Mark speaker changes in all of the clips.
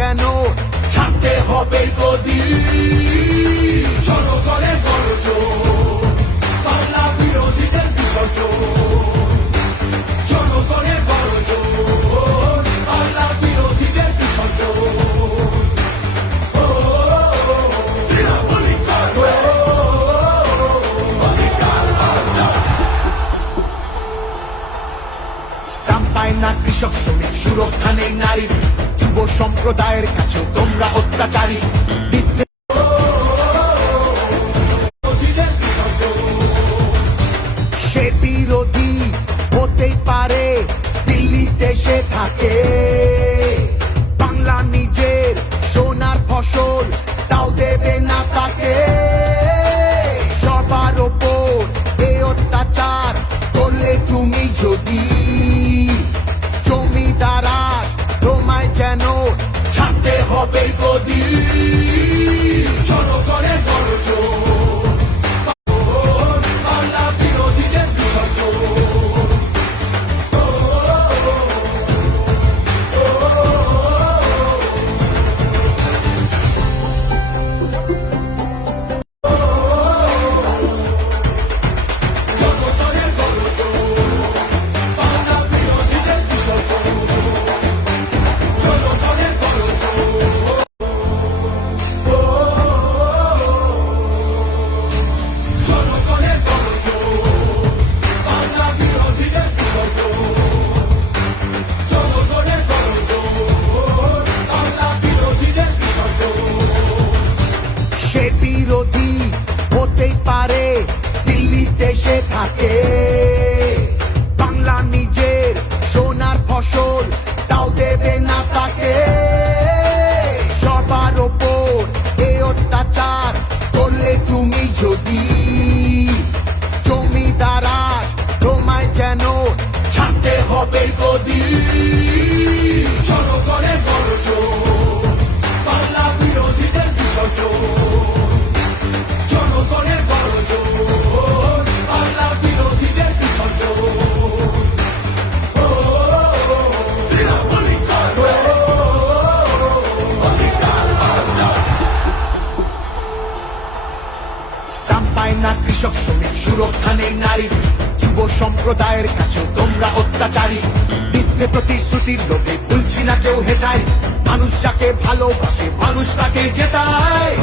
Speaker 1: যেন ছাড়তে হবে গদি। জনগণের গরজ বাংলা বিরোধীদের বিসর্জন। জনগণের গরজ বাংলা বিরোধীদের বিসর্জন। দাম পায় না কৃষক শ্রমিক, সুরক্ষা নেই নারীর সম্প্রদায়ের কাছে তোমরা অত্যাচারী। সে বিরোধী হতেই পারে, দিল্লিতে সে থাকে। বাংলা নিজের সোনার ফসল, তাও দেবে না তাকে। সবার ওপর এ অত্যাচার করলে তুমি যদি হবে হবে গদি জনগণের গরজ বাংলা বিরোধীদের বিসর্জন জনগণের গরজ বাংলা বিরোধীদের বিসর্জন পায় না কৃষক শ্রমিক, সুরক্ষা নেই নারীর যুব সম্প্রদায়ের কাছে তোমরা অত্যাচারী। মিথ্যে প্রতিশ্রুতির লোভে ভুলছি না কেউ হেটায়। মানুষ যাকে ভালোবাসে মানুষ তাকে জেতায়।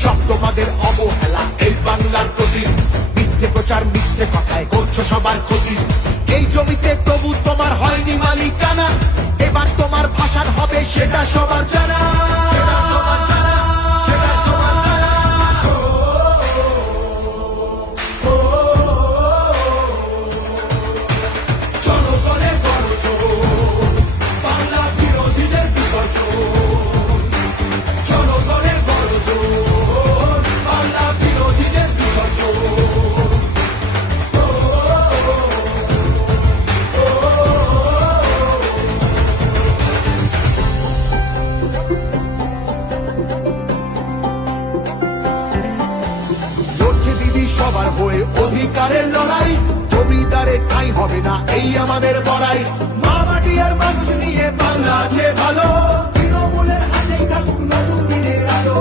Speaker 1: সব তোমাদের অবহেলা এই বাংলার প্রতি। মিথ্যে প্রচার মিথ্যে কথায় করছ সবার ক্ষতি। এই জমিতে তবু তোমার হয়নি মালিকানা। এবার তোমার ভাষার হবে সেটা সবার জানা। সেটা সবার জানা, সবার হয়ে অধিকারের লড়াই। জমিদারে ঠাই হবে না, এই আমাদের বড়াই। মা মাটি আর মানুষ নিয়ে বাংলা আছে ভালো। তৃণমূলের হাতেই থাকুক নতুন দিনের আলো।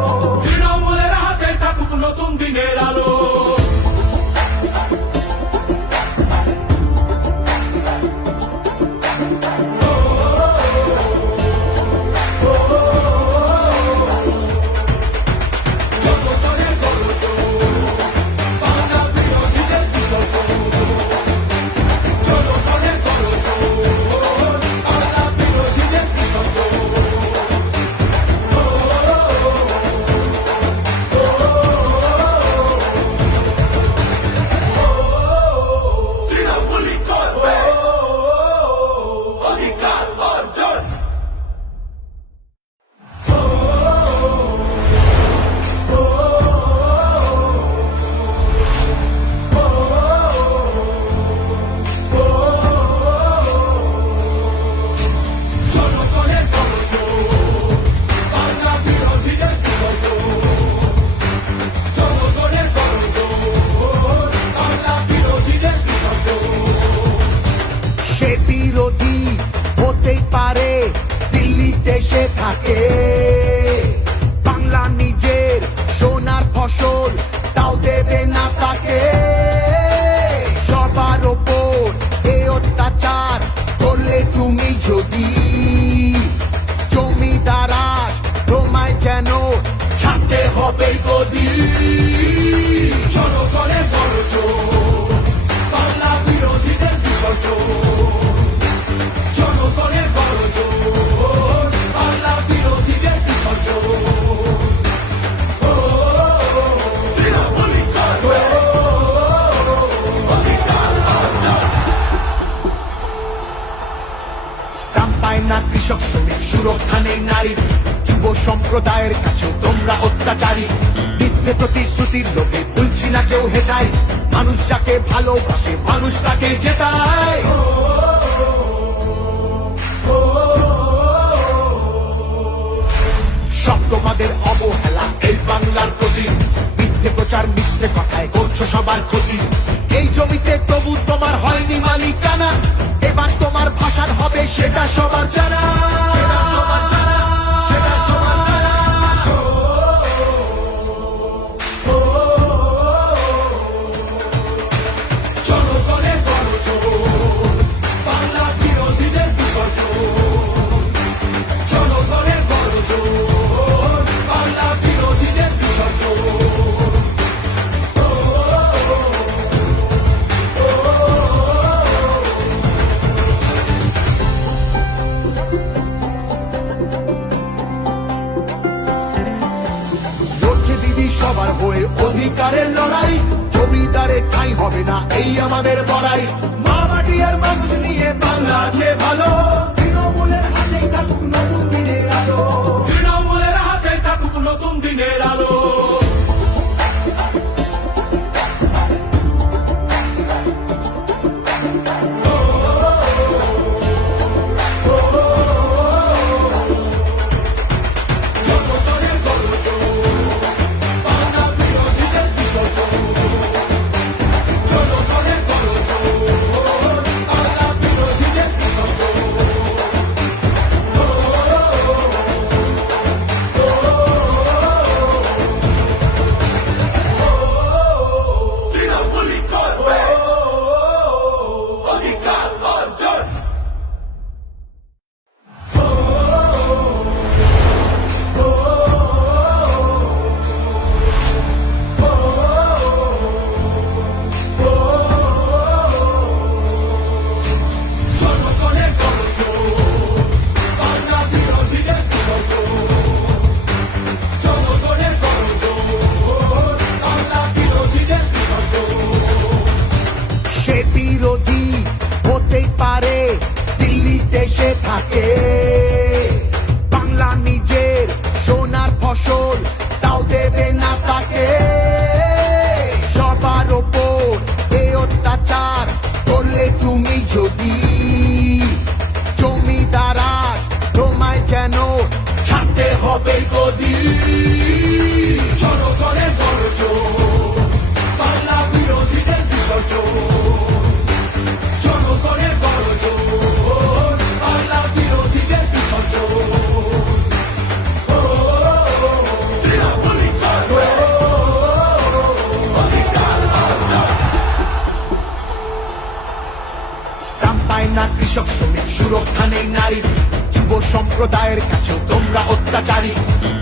Speaker 1: অত্যাচারী যুব সম্প্রদায়ের কাছেও তোমরা অত্যাচারী।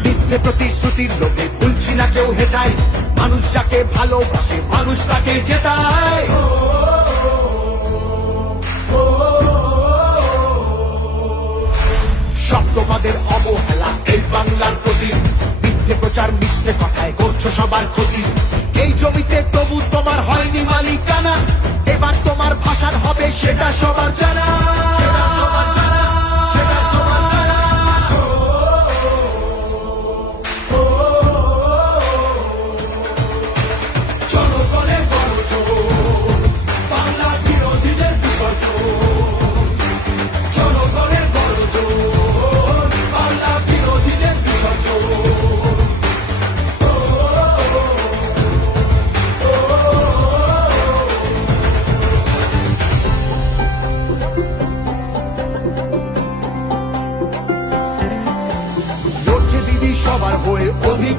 Speaker 1: মিথ্যে প্রতিশ্রুতির লোকে ভুলছি না কেউ হেটাই। মানুষ যাকে ভালোবাসে, মানুষ তাকে জেতায়। সব অবহেলা, এই বাংলার প্রতি। মিথ্যে প্রচার, মিথ্যে কথায় করছ সবার ক্ষতি। এই জমিতে তবু তোমার হয়নি মালিকানা। এবার তোমার ভাষার হবে সেটা সবার জানা। সবার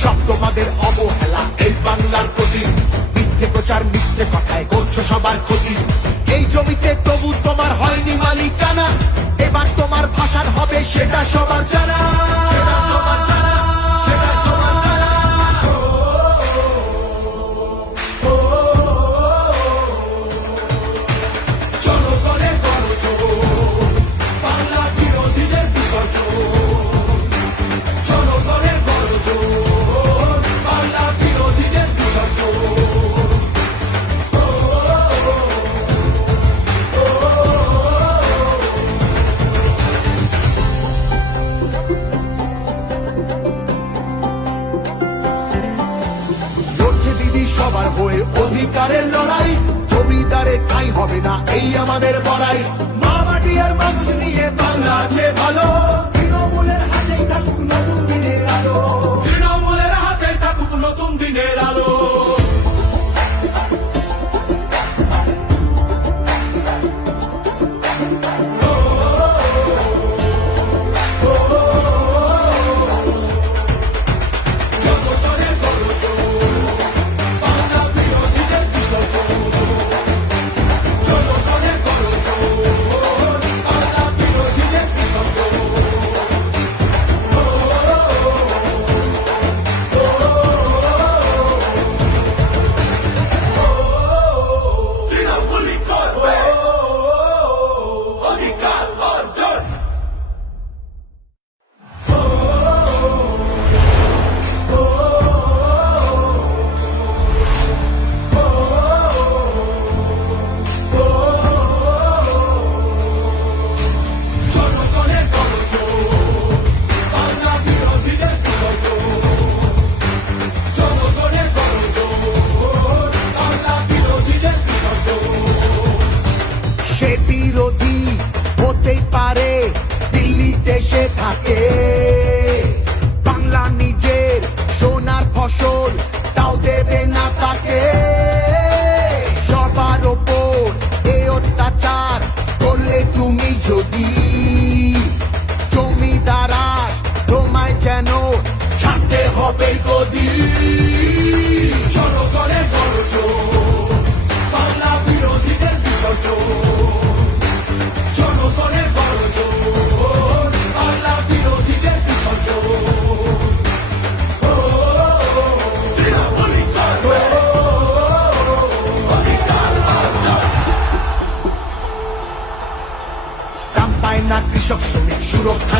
Speaker 1: সব তোমাদের অবহেলা এই বাংলার প্রচার কথায় সবার এই জমিতে তবু তোমার হয়নি মালিকানা। এবার তোমার ভাষার হবে সেটা সবার জানা।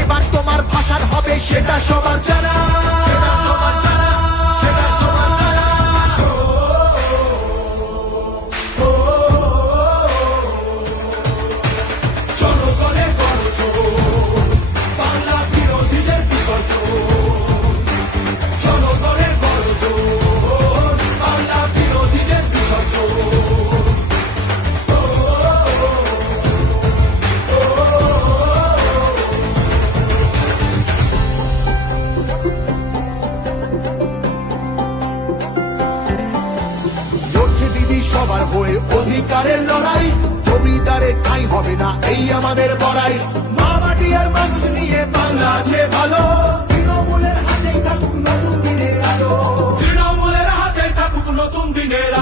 Speaker 1: এবার তোমার ভাষার হবে সেটা সবার জানা। সবার জানা, হবে না, এই আমাদের বড়াই মা মাটি আর মানুষ নিয়ে বাংলা আছে ভালো। তৃণমূলের হাতে থাকুক নতুন দিনের আলো। তৃণমূলের হাতে থাকুক নতুন দিনের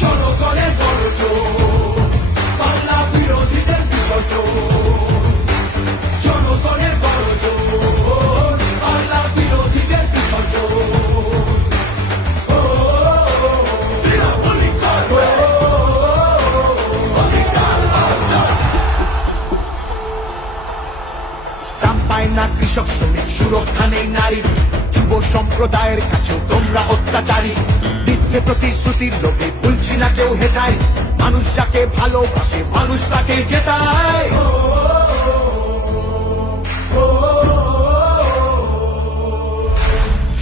Speaker 1: জনগণের বাংলা বিরোধীদের জনগণের বাংলা বিরোধীদের পায় না কৃষক শ্রমিক, সুরক্ষা নেই নারী, যুব সম্প্রদায়ের কাছে তোমরা অত্যাচারী। মিথ্যে প্রতিশ্রুতির লোকে ভুলছি না কেউ হেতায় মানুষ যাকে ভালোবাসে, মানুষ তাকে জেতায়।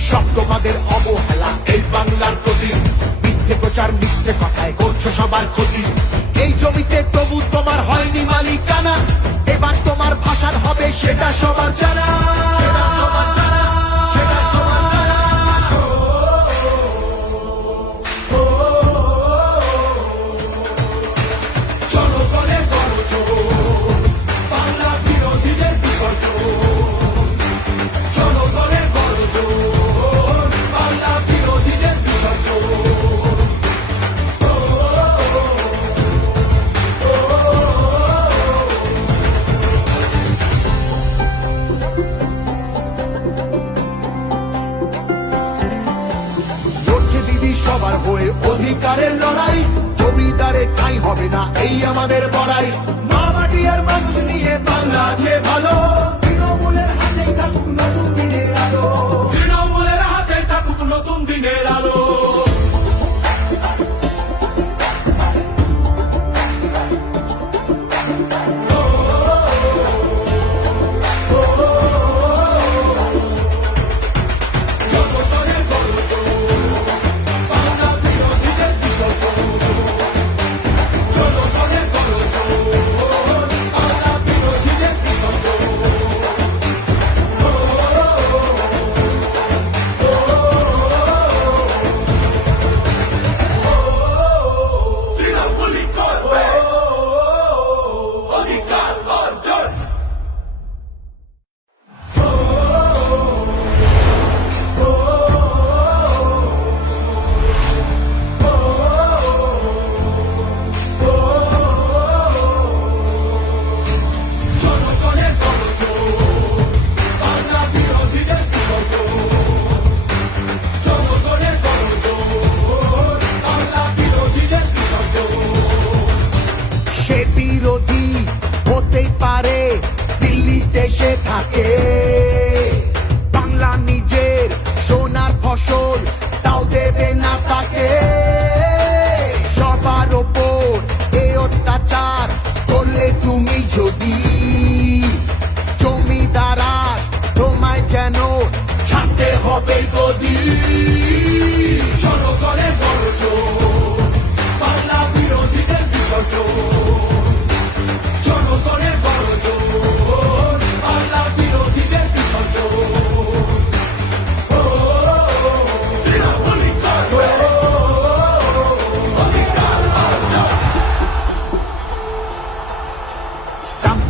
Speaker 1: সব তোমাদের অবহেলা এই বাংলার প্রতি। মিথ্যে প্রচার মিথ্যে কথায় করছ সবার ক্ষতি। এই জমিতে তবু তোমার হয়নি মালিকানা। এবার তোমার ভাষার হবে সেটা সবার জানা। লড়াই, জমিদারে ঠাই হবে না, এই আমাদের বড়াই মা মাটি আর মানুষ নিয়ে বাংলা আছে ভালো।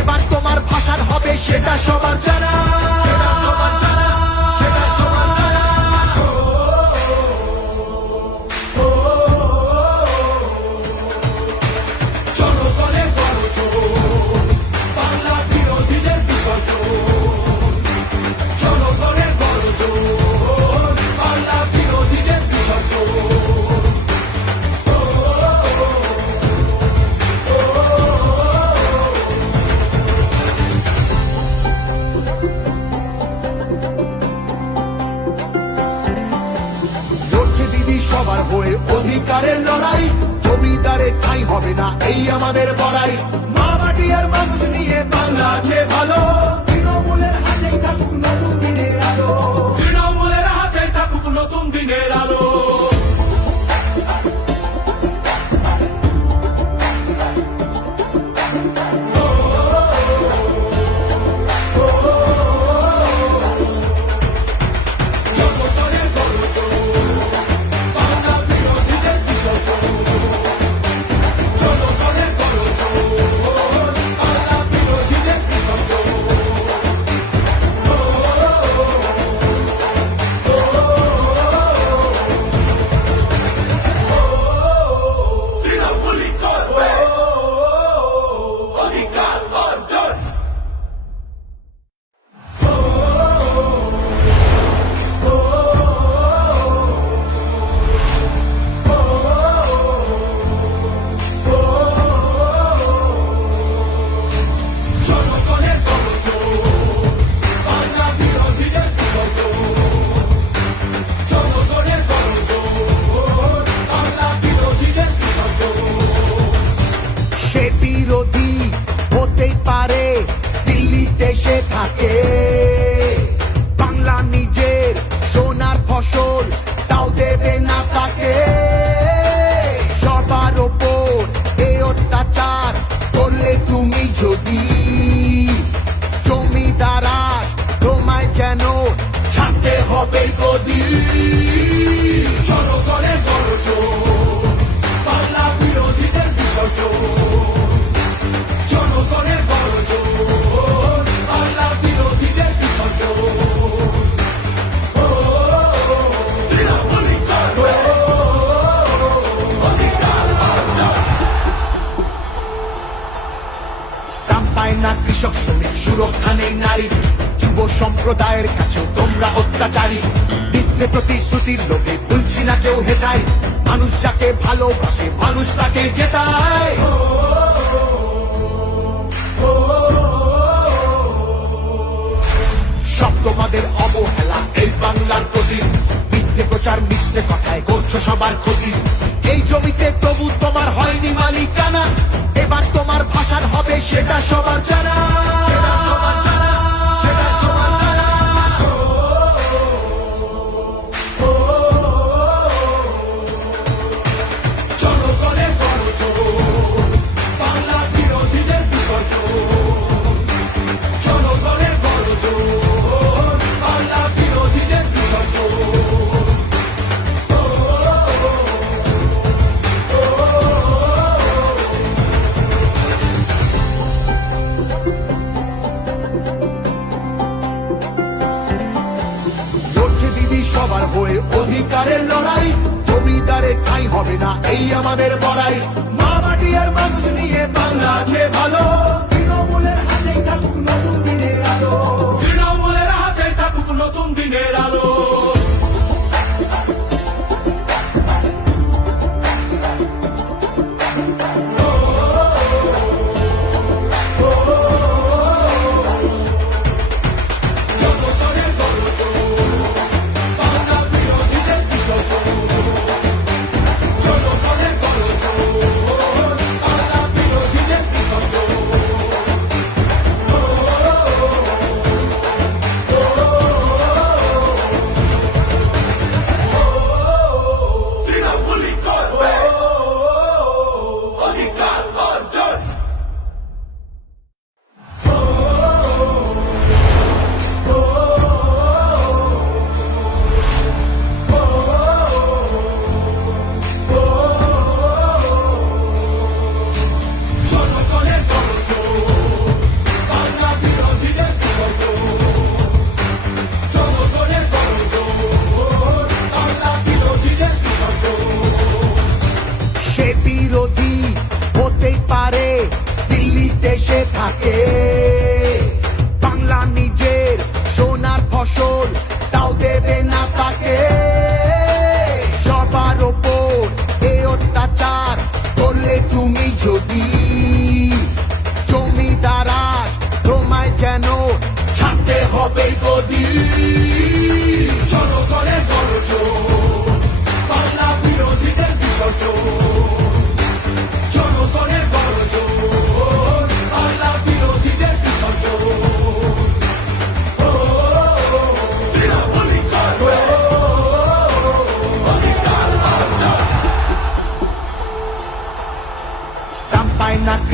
Speaker 1: এবার তোমার ভাষার হবে সেটা সবার জানা। সুরক্ষা নেই নারীর যুব সম্প্রদায়ের কাছেও তোমরা অত্যাচারী। মিথ্যে প্রতিশ্রুতির লোকে ভুলছি না কেউ হেতায় মানুষ যাকে ভালোবাসে, মানুষ তাকে জেতায়। সব তোমাদের অবহেলা এই বাংলার প্রতি। মিথ্যে প্রচার, মিথ্যে কথায় করছ সবার ক্ষতি। এই জমিতে তবু তোমার হয়নি মালিকানা। এবার তোমার ভাষার হবে সেটা সবার জানা। ঠাই হবে না এই আমাদের বড়াই। মা মাটি আর মানুষ নিয়ে বাংলা আছে ভালো।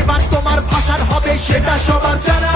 Speaker 1: এবার তোমার ভাষার হবে সেটা সবার জানা।